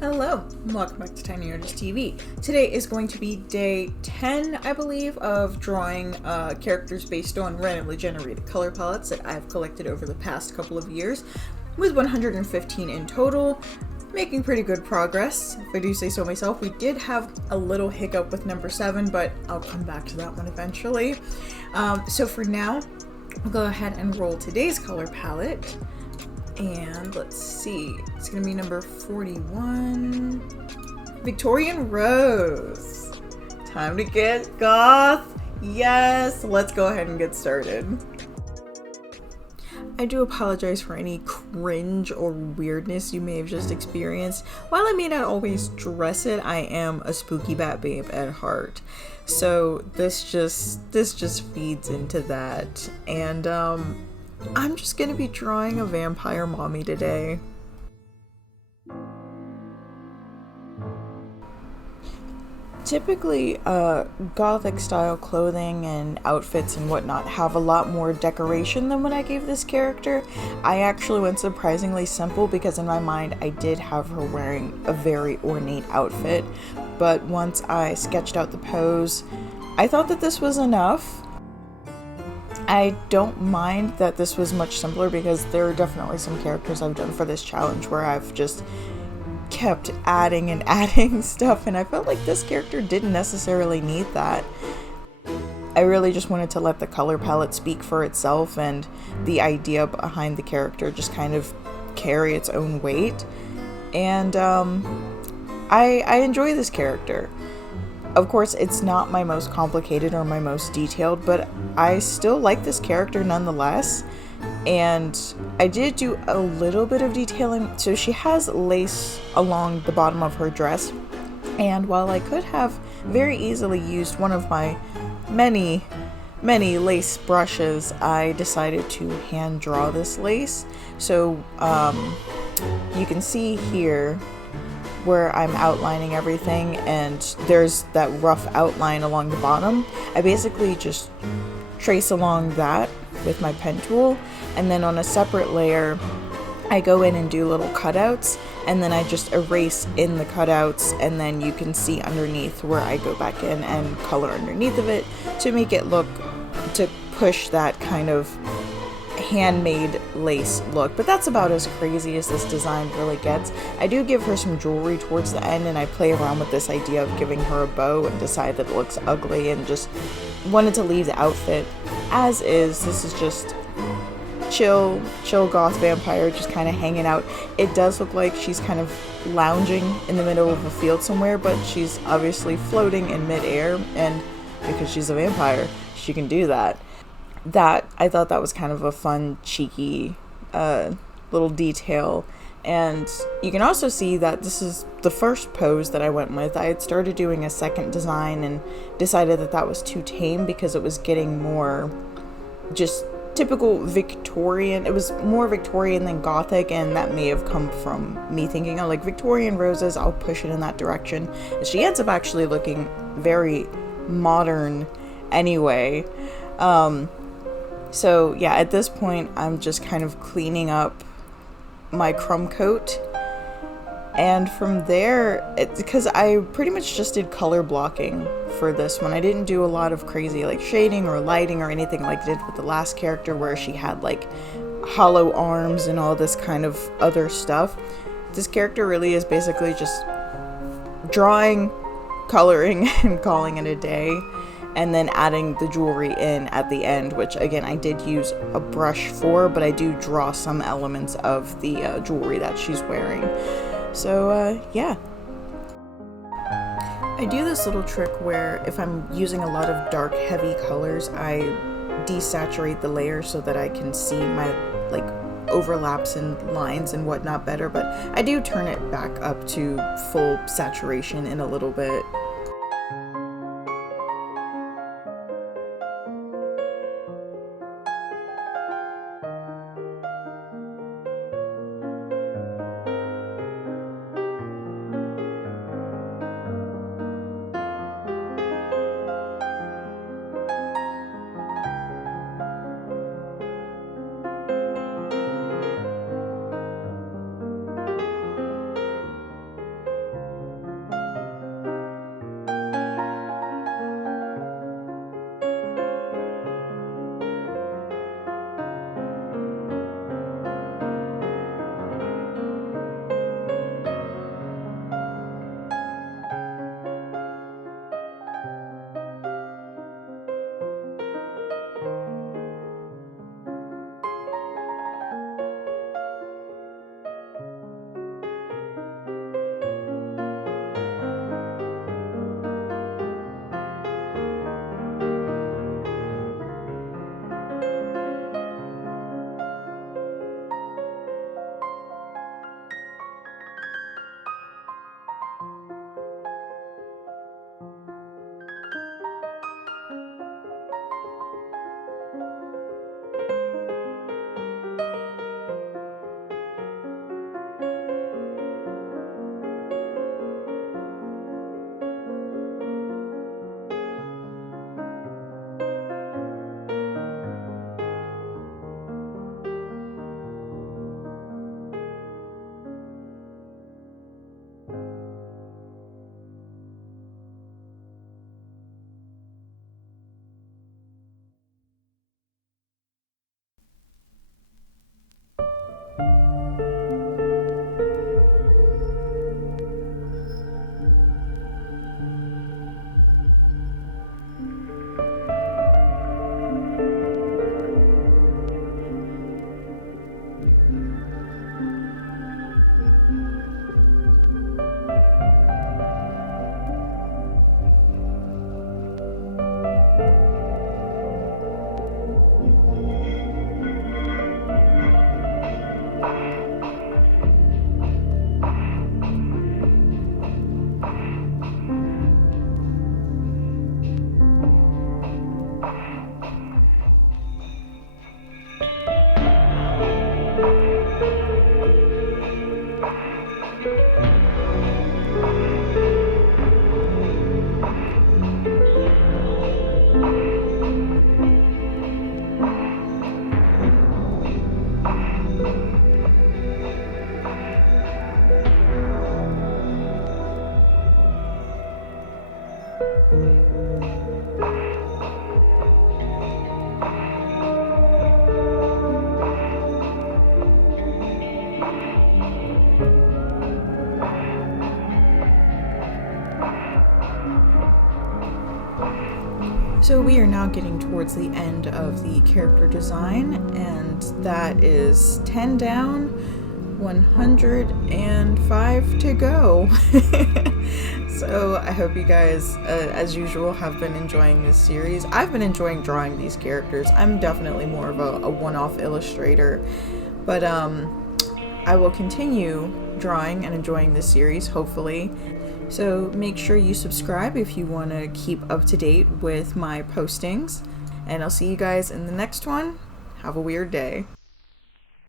Hello, and welcome back to Tiny Artist TV. Today is going to be day 10, I believe, of drawing characters based on randomly generated color palettes that I've collected over the past couple of years, with 115 in total, making pretty good progress, if I do say so myself. We did have a little hiccup with number 7, but I'll come back to that one eventually. So for now, we'll go ahead and roll today's color palette. And let's see, it's gonna be number 41, Victorian Rose. Time to get goth. Yes, let's go ahead and get started. I do apologize for any cringe or weirdness you may have just experienced. While I may not always dress it, I am a spooky bat babe at heart. So this just feeds into that. And I'm just gonna be drawing a vampire mommy today. Typically, gothic style clothing and outfits and whatnot have a lot more decoration than what I gave this character. I actually went surprisingly simple because in my mind I did have her wearing a very ornate outfit, but once I sketched out the pose, I thought that this was enough. I don't mind that this was much simpler because there are definitely some characters I've done for this challenge where I've just kept adding and adding stuff, and I felt like this character didn't necessarily need that. I really just wanted to let the color palette speak for itself and the idea behind the character just kind of carry its own weight. And I enjoy this character. Of course, it's not my most complicated or my most detailed, but I still like this character nonetheless. And I did do a little bit of detailing. So she has lace along the bottom of her dress. And while I could have very easily used one of my many lace brushes, I decided to hand draw this lace. So you can see here where I'm outlining everything and there's that rough outline along the bottom. I basically just trace along that with my pen tool, and then on a separate layer I go in and do little cutouts, and then I just erase in the cutouts, and then you can see underneath where I go back in and color underneath of it to make it look, to push that kind of handmade lace look. But that's about as crazy as this design really gets. I do give her some jewelry towards the end, and I play around with this idea of giving her a bow and decide that it looks ugly and just wanted to leave the outfit as is. This is just chill goth vampire just kind of hanging out. It does look like she's kind of lounging in the middle of a field somewhere, but she's obviously floating in midair, and because she's a vampire, she can do that. I thought that was kind of a fun, cheeky little detail. And you can also see that this is the first pose that I went with. I had started doing a second design and decided that that was too tame because it was getting more just typical Victorian. It was more Victorian than Gothic, and that may have come from me thinking, oh, like Victorian roses, I'll push it in that direction. And she ends up actually looking very modern anyway. So yeah, at this point, I'm just kind of cleaning up my crumb coat. And from there, because I pretty much just did color blocking for this one. I didn't do a lot of crazy like shading or lighting or anything like I did with the last character where she had like hollow arms and all this kind of other stuff. This character really is basically just drawing, coloring, and calling it a day. And then adding the jewelry in at the end, which again, I did use a brush for, but I do draw some elements of the jewelry that she's wearing. So yeah. I do this little trick where if I'm using a lot of dark, heavy colors, I desaturate the layer so that I can see my like overlaps and lines and whatnot better, but I do turn it back up to full saturation in a little bit. So we are now getting towards the end of the character design, and that is 10 down, 105 to go. So I hope you guys, as usual, have been enjoying this series. I've been enjoying drawing these characters. I'm definitely more of a one-off illustrator, but I will continue drawing and enjoying this series, hopefully. So make sure you subscribe if you want to keep up to date with my postings, and I'll see you guys in the next one. Have a weird day.